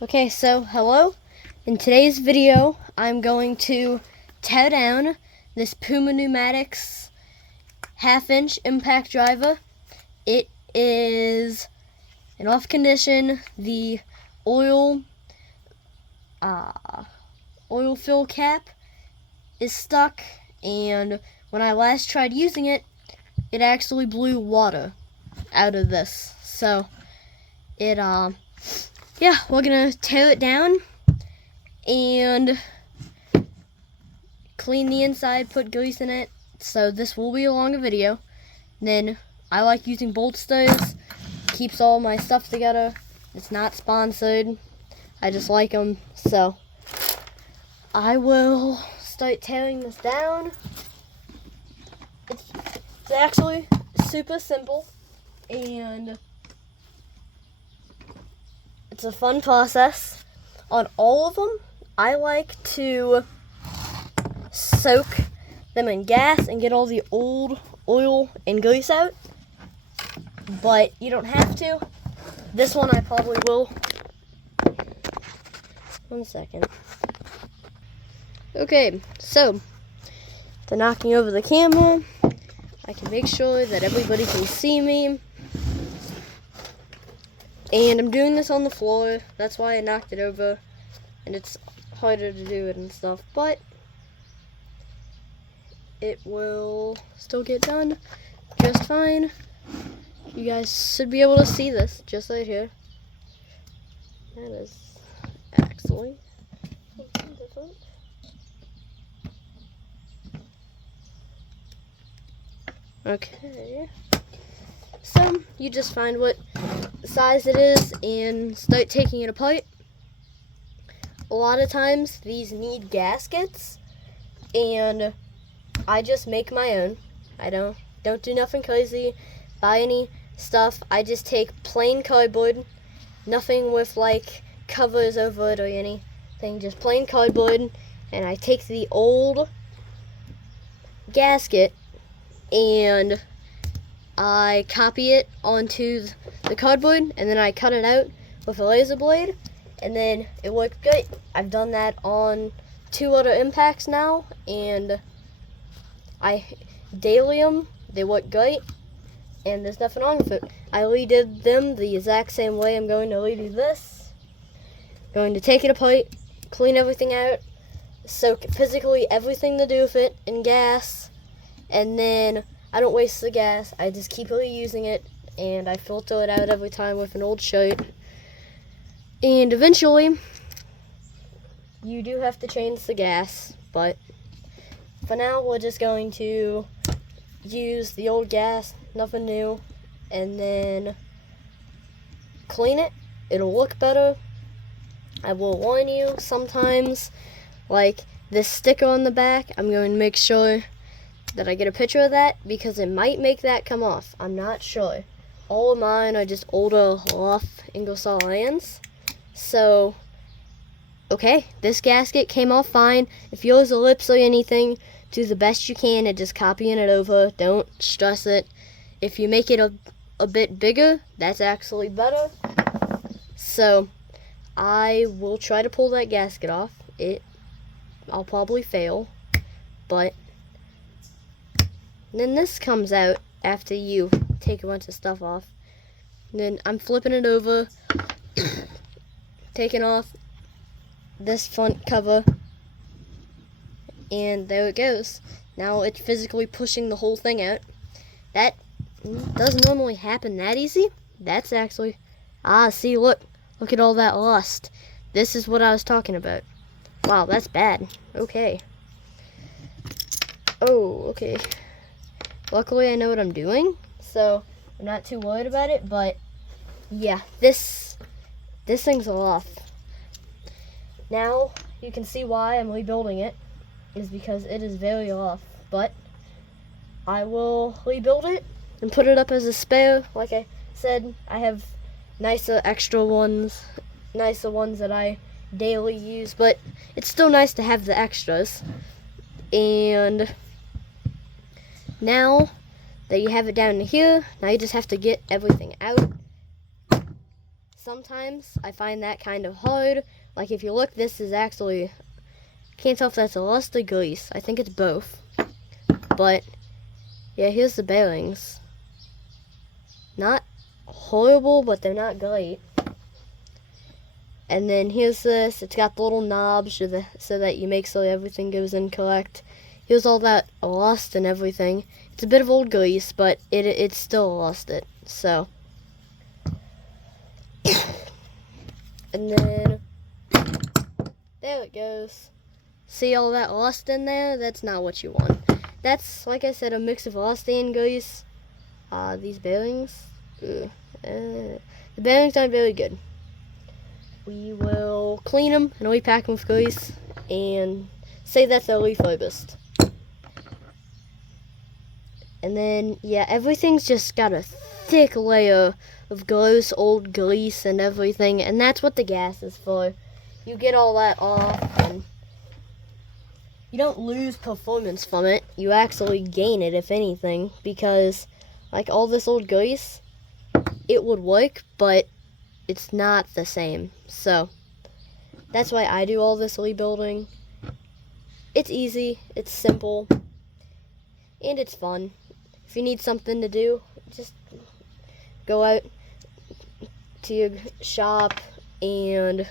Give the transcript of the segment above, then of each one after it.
Okay, so hello. In today's video, I'm going to tear down this Puma Pneumatics 1/2-inch impact driver. It is in off condition. The oil fill cap is stuck, and when I last tried using it, it actually blew water out of this. So yeah, we're gonna tear it down and clean the inside, put grease in it. So this will be a longer video. Then I like using bolsters, keeps all my stuff together. It's not sponsored, I just like them. So I will start tearing this down. It's actually super simple, and it's a fun process. On all of them, I like to soak them in gas and get all the old oil and grease out, but you don't have to. This one I probably will. 1 second. Okay, so to knocking over the camera, I can make sure that everybody can see me. And I'm doing this on the floor. That's why I knocked it over. And it's harder to do it and stuff. But it will still get done just fine. You guys should be able to see this just right here. That is actually something different. Okay. So you just find what size it is and start taking it apart. A lot of times these need gaskets, and I just make my own. I don't do nothing crazy, buy any stuff. I just take plain cardboard, nothing with like covers over it or anything, just plain cardboard, and I take the old gasket and I copy it onto the cardboard, and then I cut it out with a laser blade, and then it worked great. I've done that on 2 other impacts now, and I daily them. They work great, and there's nothing wrong with it. I redid them the exact same way I'm going to redo this. Going to take it apart, clean everything out, soak physically everything to do with it in gas, and then I don't waste the gas. I just keep reusing it, and I filter it out every time with an old shirt. And eventually, you do have to change the gas, but for now, we're just going to use the old gas, nothing new, and then clean it. It'll look better. I will warn you, sometimes, like this sticker on the back, I'm going to make sure that I get a picture of that, because it might make that come off. I'm not sure. All of mine are just older rough Ingersoll lands. So, okay, this gasket came off fine. If yours lips or anything, do the best you can at just copying it over. Don't stress it. If you make it a bit bigger, that's actually better. So, I will try to pull that gasket off. I'll probably fail, but then this comes out after you take a bunch of stuff off. And then I'm flipping it over, taking off this front cover, and there it goes. Now it's physically pushing the whole thing out. That doesn't normally happen that easy. That's actually, see, look at all that rust. This is what I was talking about. Wow, that's bad. Okay. Oh, okay. Luckily, I know what I'm doing, so I'm not too worried about it, but yeah, this thing's rough. Now, you can see why I'm rebuilding it, is because it is very rough, but I will rebuild it and put it up as a spare. Like I said, I have nicer ones that I daily use, but it's still nice to have the extras. And now that you have it down to here, now you just have to get everything out. sometimes I find that kind of hard. Like if you look, this is actually, can't tell if that's rust or grease. I think it's both. But yeah, here's the bearings. Not horrible, but they're not great. And then here's this. It's got the little knobs so that you make sure everything goes in correct. Here's all that rust and everything. It's a bit of old grease, but it's still rusted. So, and then there it goes. See all that rust in there? That's not what you want. That's, like I said, a mix of rust and grease. These bearings, the bearings aren't very good. We will clean them and repack them with grease and say that they're refurbished. And then, yeah, everything's just got a thick layer of gross old grease and everything, and that's what the gas is for. You get all that off, and you don't lose performance from it. You actually gain it, if anything, because, like, all this old grease, it would work, but it's not the same. So, that's why I do all this rebuilding. It's easy, it's simple, and it's fun. If you need something to do, just go out to your shop and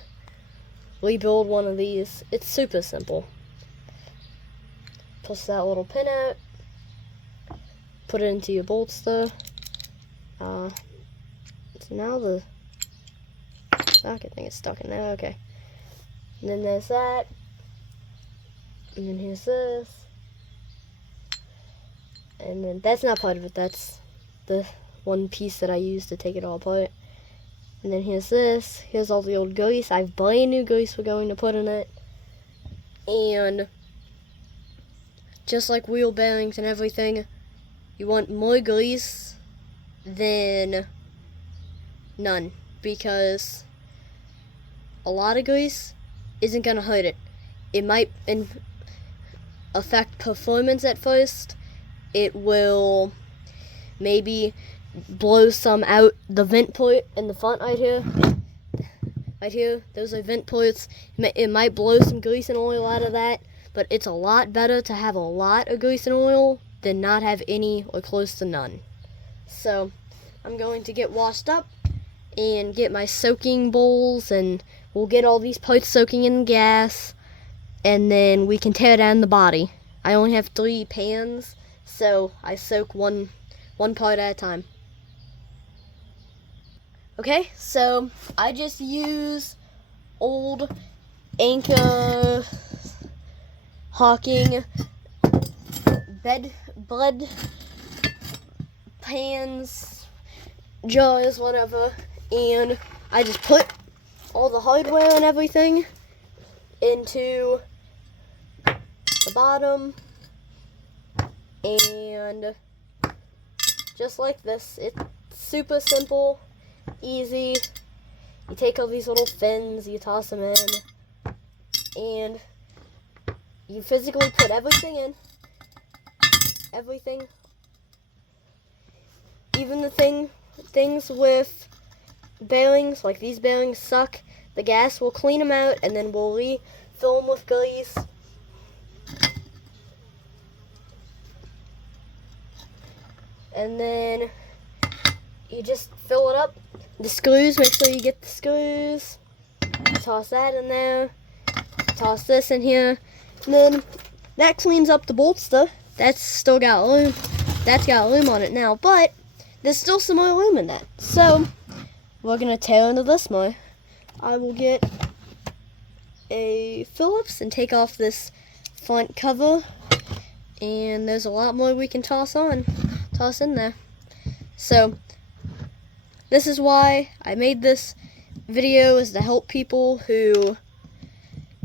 rebuild one of these. It's super simple. Push that little pin out, put it into your bolster. So now the socket thing is stuck in there. Okay. And then there's that. And then here's this. And then that's not part of it. That's the one piece that I used to take it all apart. And then here's this. Here's all the old grease. I have brand new grease we're going to put in it. And just like wheel bearings and everything, you want more grease than none, because a lot of grease isn't going to hurt it. It might affect performance at first. It will maybe blow some out the vent port in the front right here. Right here, those are vent ports. It might blow some grease and oil out of that, but it's a lot better to have a lot of grease and oil than not have any or close to none. So I'm going to get washed up and get my soaking bowls, and we'll get all these parts soaking in gas, and then we can tear down the body. I only have 3 pans, so I soak one part at a time. Okay, so I just use old Anchor Hawking blood pans, jars, whatever, and I just put all the hardware and everything into the bottom, and just like this. It's super simple, easy. You take all these little fins, you toss them in, and you physically put everything in. Everything. Even the things with bearings, like these bearings suck. The gas will clean them out, and then we'll refill them with grease. And then you just fill it up. The screws, make sure you get the screws. Toss that in there. Toss this in here. And then that cleans up the bolster. That's still got loom. That's got loom on it now, but there's still some more loom in that. So we're gonna tear into this more. I will get a Phillips and take off this front cover, and there's a lot more we can toss in there. So this is why I made this video, is to help people who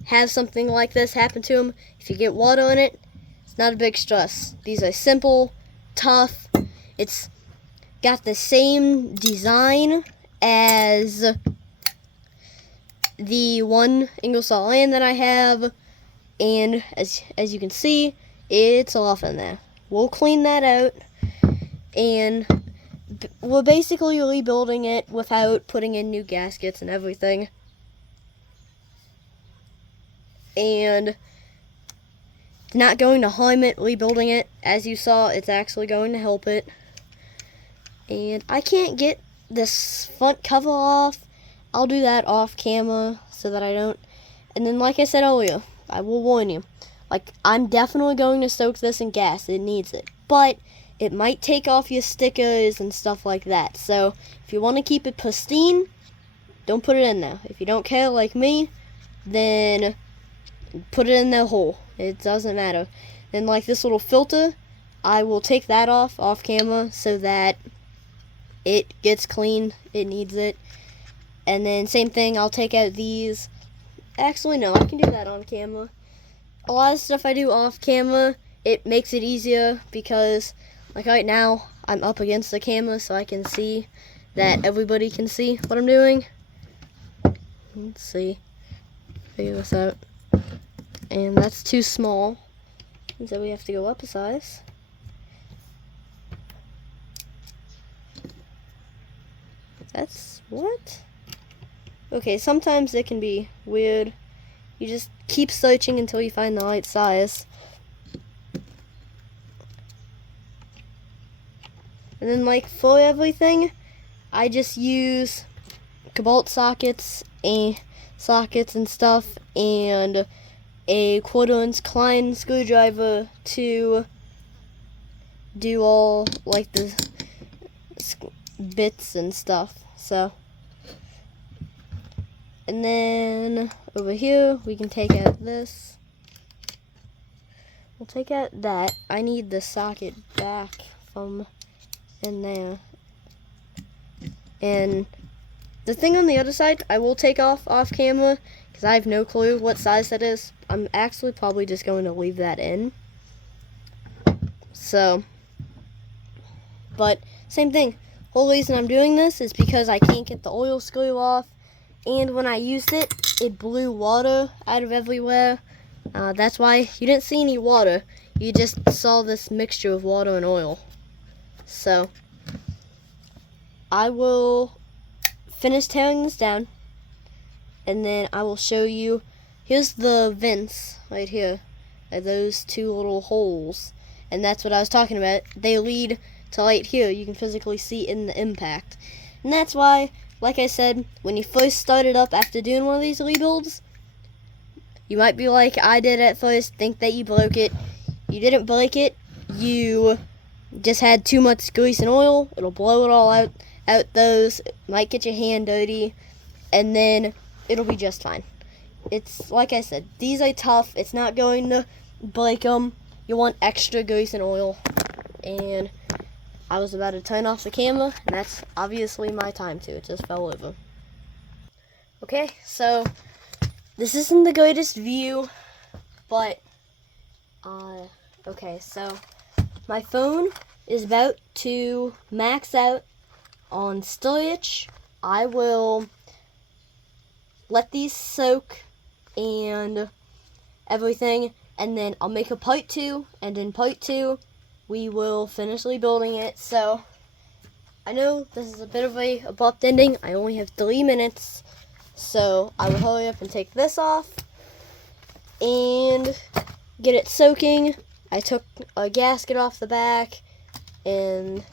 have something like this happen to them. If you get water in it, it's not a big stress. These are simple, tough. It's got the same design as the one Ingersoll Land that I have, and as you can see, it's off in there. We'll clean that out, and we're basically rebuilding it without putting in new gaskets and everything. And not going to harm it, rebuilding it. As you saw, it's actually going to help it. And I can't get this front cover off. I'll do that off camera so that I don't. And then, like I said earlier, I will warn you. Like, I'm definitely going to soak this in gas. It needs it. But it might take off your stickers and stuff like that. So, if you want to keep it pristine, don't put it in there. If you don't care like me, then put it in the hole. It doesn't matter. And like this little filter, I will take that off camera so that it gets clean. It needs it. And then same thing, I'll take out these. Actually, no, I can do that on camera. A lot of stuff I do off camera, it makes it easier because, like right now, I'm up against the camera so I can see that everybody can see what I'm doing. Let's see. Figure this out. And that's too small, and so we have to go up a size. That's what? Okay, sometimes it can be weird. You just keep searching until you find the right size. And then, like, for everything, I just use cobalt sockets and stuff, and a 1/4" Klein screwdriver to do all like the bits and stuff. So, and then over here we can take out this. We'll take out that. I need the socket back from in there. And the thing on the other side, I will take off camera because I have no clue what size that is. I'm actually probably just going to leave that in. So, but same thing. Whole reason I'm doing this is because I can't get the oil screw off, and when I used it, it blew water out of everywhere. That's why you didn't see any water. You just saw this mixture of water and oil. So, I will finish tearing this down, and then I will show you. Here's the vents right here, those two little holes, and that's what I was talking about. They lead to right here. You can physically see in the impact, and that's why, like I said, when you first started up after doing one of these rebuilds, you might be like I did at first, think that you broke it. You didn't break it. You just had too much grease and oil. It'll blow it all out those. It might get your hand dirty, and then it'll be just fine. It's like I said, these are tough. It's not going to break them. You want extra grease and oil. And I was about to turn off the camera, and that's obviously my time too. It just fell over. Okay, so this isn't the greatest view, but okay, so my phone is about to max out on storage. I will let these soak and everything, and then I'll make a part 2, and in part 2 we will finish rebuilding it. So I know this is a bit of a abrupt ending. I only have 3 minutes, so I will hurry up and take this off and get it soaking. I took a gasket off the back, and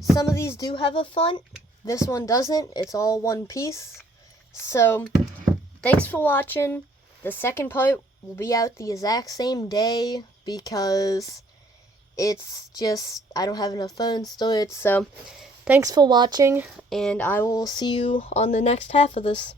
some of these do have a front. This one doesn't. It's all one piece. So thanks for watching. The second part will be out the exact same day because it's just I don't have enough phone storage. So thanks for watching, and I will see you on the next half of this.